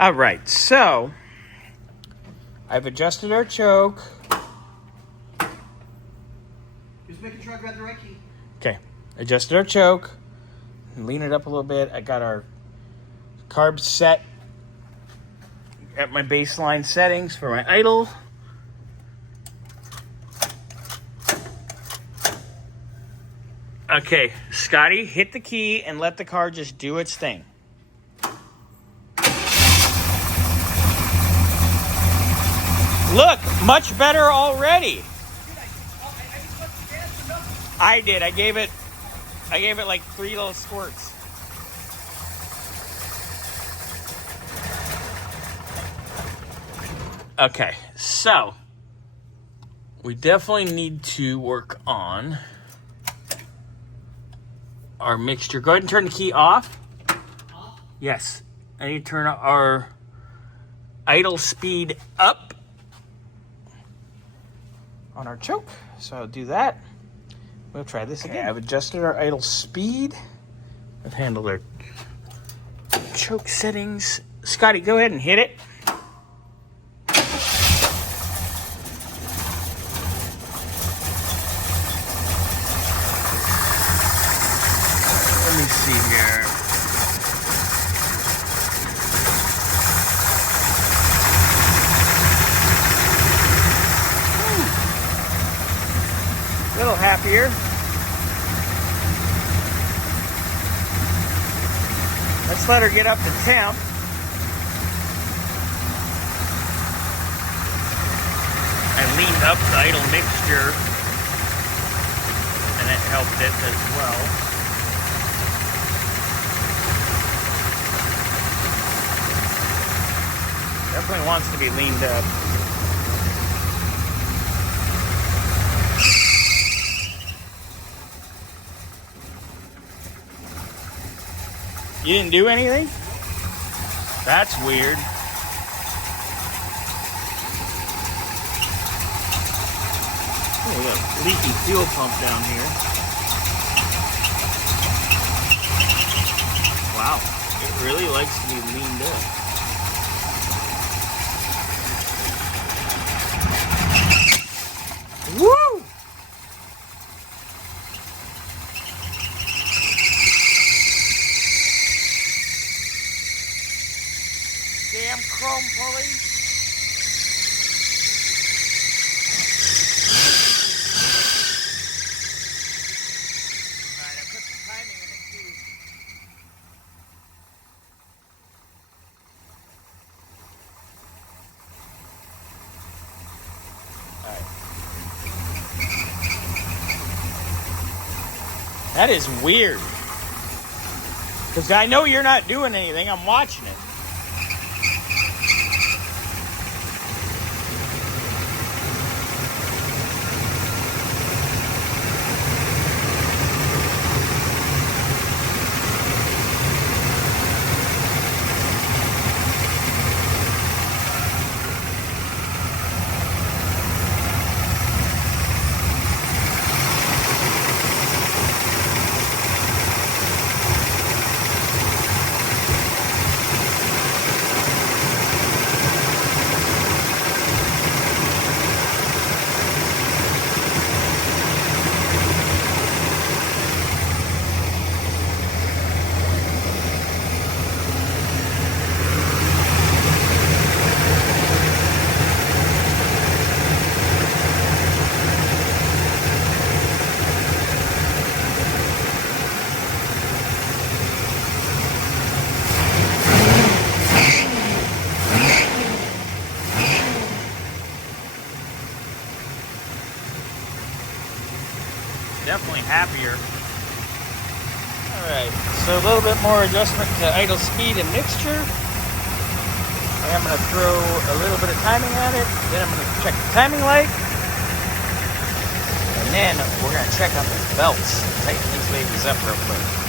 All right, so I've adjusted our choke. Just making sure I grab the right key. Okay, adjusted our choke. Lean it up a little bit. I got our carbs set at my baseline settings for my idle. Okay, Scotty, hit the key and let the car just do its thing. Look, much better already. I did. I gave it like 3 little squirts. Okay, so we definitely need to work on our mixture. Go ahead and turn the key off. Yes. I need to turn our idle speed up on our choke. So I'll do that. We'll try this again. I've adjusted our idle speed. I've handled our choke settings. Scotty, go ahead and hit it. Let me see here. A little happier. Let's let her get up to temp. I leaned up the idle mixture, and it helped it as well. Definitely wants to be leaned up. You didn't do anything? That's weird. Oh, we got a leaky fuel pump down here. Wow, it really likes to be leaned up. Woo! Damn chrome pulley. Alright, I put the timing in it too. Alright. That is weird. Because I know you're not doing anything. I'm watching it. Definitely happier. Alright, so a little bit more adjustment to idle speed and mixture. I'm going to throw a little bit of timing at it. Then I'm going to check the timing light. And then we're going to check on the belts. Tighten these babies up real quick.